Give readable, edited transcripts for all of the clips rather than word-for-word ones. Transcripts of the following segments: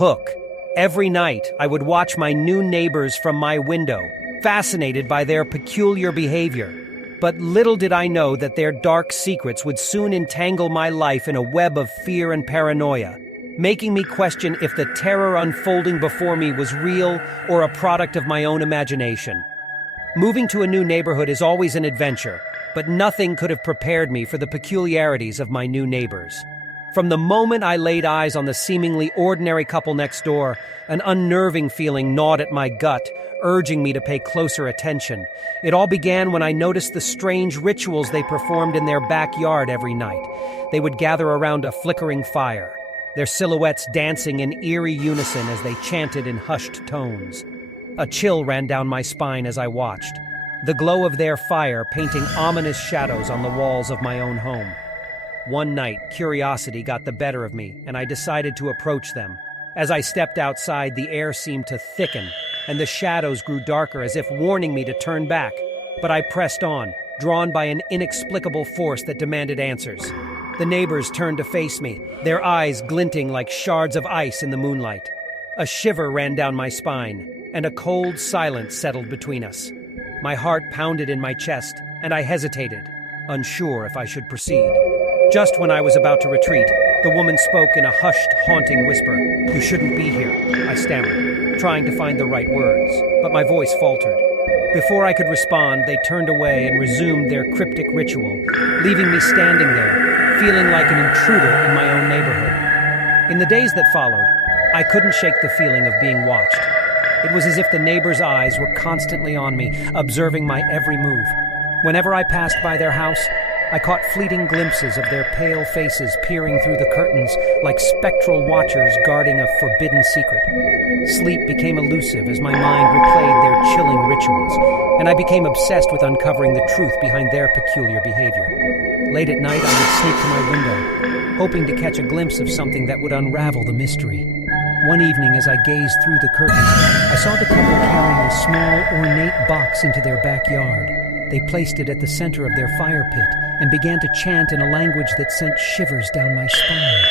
hook. Every night, I would watch my new neighbors from my window, fascinated by their peculiar behavior. But little did I know that their dark secrets would soon entangle my life in a web of fear and paranoia, making me question if the terror unfolding before me was real or a product of my own imagination. Moving to a new neighborhood is always an adventure, but nothing could have prepared me for the peculiarities of my new neighbors. From the moment I laid eyes on the seemingly ordinary couple next door, an unnerving feeling gnawed at my gut, urging me to pay closer attention. It all began when I noticed the strange rituals they performed in their backyard every night. They would gather around a flickering fire, their silhouettes dancing in eerie unison as they chanted in hushed tones. A chill ran down my spine as I watched, the glow of their fire painting ominous shadows on the walls of my own home. One night, curiosity got the better of me, and I decided to approach them. As I stepped outside, the air seemed to thicken, and the shadows grew darker as if warning me to turn back. But I pressed on, drawn by an inexplicable force that demanded answers. The neighbors turned to face me, their eyes glinting like shards of ice in the moonlight. A shiver ran down my spine, and a cold silence settled between us. My heart pounded in my chest, and I hesitated, unsure if I should proceed. Just when I was about to retreat, the woman spoke in a hushed, haunting whisper. "You shouldn't be here," I stammered, trying to find the right words, but my voice faltered. Before I could respond, they turned away and resumed their cryptic ritual, leaving me standing there, feeling like an intruder in my own neighborhood. In the days that followed, I couldn't shake the feeling of being watched. It was as if the neighbors' eyes were constantly on me, observing my every move. Whenever I passed by their house, I caught fleeting glimpses of their pale faces peering through the curtains like spectral watchers guarding a forbidden secret. Sleep became elusive as my mind replayed their chilling rituals, and I became obsessed with uncovering the truth behind their peculiar behavior. Late at night, I would sneak to my window, hoping to catch a glimpse of something that would unravel the mystery. One evening, as I gazed through the curtains, I saw the couple carrying a small, ornate box into their backyard. They placed it at the center of their fire pit and began to chant in a language that sent shivers down my spine.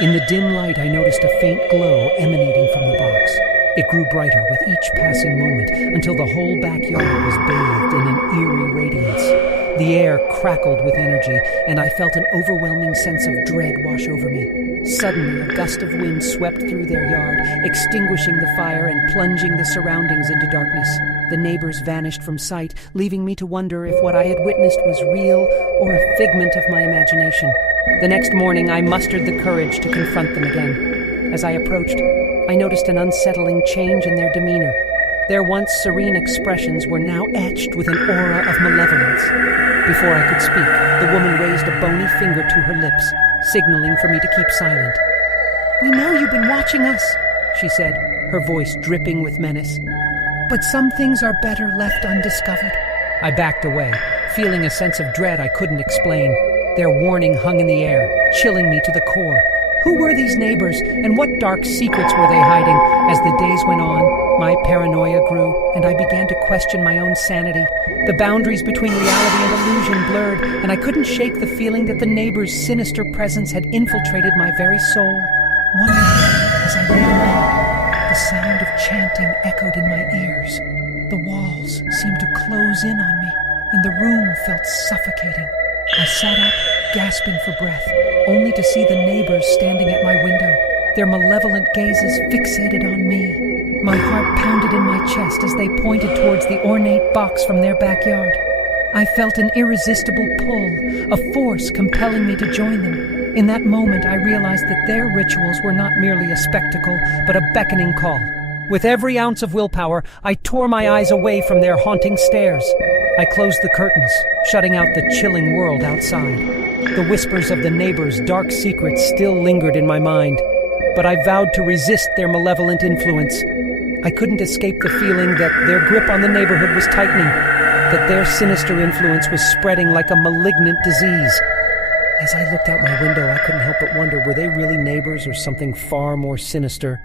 In the dim light, I noticed a faint glow emanating from the box. It grew brighter with each passing moment until the whole backyard was bathed in an eerie radiance. The air crackled with energy, and I felt an overwhelming sense of dread wash over me. Suddenly, a gust of wind swept through their yard, extinguishing the fire and plunging the surroundings into darkness. The neighbors vanished from sight, leaving me to wonder if what I had witnessed was real or a figment of my imagination. The next morning, I mustered the courage to confront them again. As I approached, I noticed an unsettling change in their demeanor. Their once serene expressions were now etched with an aura of malevolence. Before I could speak, the woman raised a bony finger to her lips, signaling for me to keep silent. "We know you've been watching us," she said, her voice dripping with menace. "But some things are better left undiscovered." I backed away, feeling a sense of dread I couldn't explain. Their warning hung in the air, chilling me to the core. Who were these neighbors, and what dark secrets were they hiding? As the days went on, my paranoia grew, and I began to question my own sanity. The boundaries between reality and illusion blurred, and I couldn't shake the feeling that the neighbors' sinister presence had infiltrated my very soul. One night, as I lay in bed, the sound of chanting echoed in my ears. The walls seemed to close in on me, and the room felt suffocating. I sat up, gasping for breath, only to see the neighbors standing at my window, their malevolent gazes fixated on me. My heart pounded in my chest as they pointed towards the ornate box from their backyard. I felt an irresistible pull, a force compelling me to join them. In that moment, I realized that their rituals were not merely a spectacle, but a beckoning call. With every ounce of willpower, I tore my eyes away from their haunting stares. I closed the curtains, shutting out the chilling world outside. The whispers of the neighbors' dark secrets still lingered in my mind, but I vowed to resist their malevolent influence. I couldn't escape the feeling that their grip on the neighborhood was tightening, that their sinister influence was spreading like a malignant disease. As I looked out my window, I couldn't help but wonder, were they really neighbors or something far more sinister?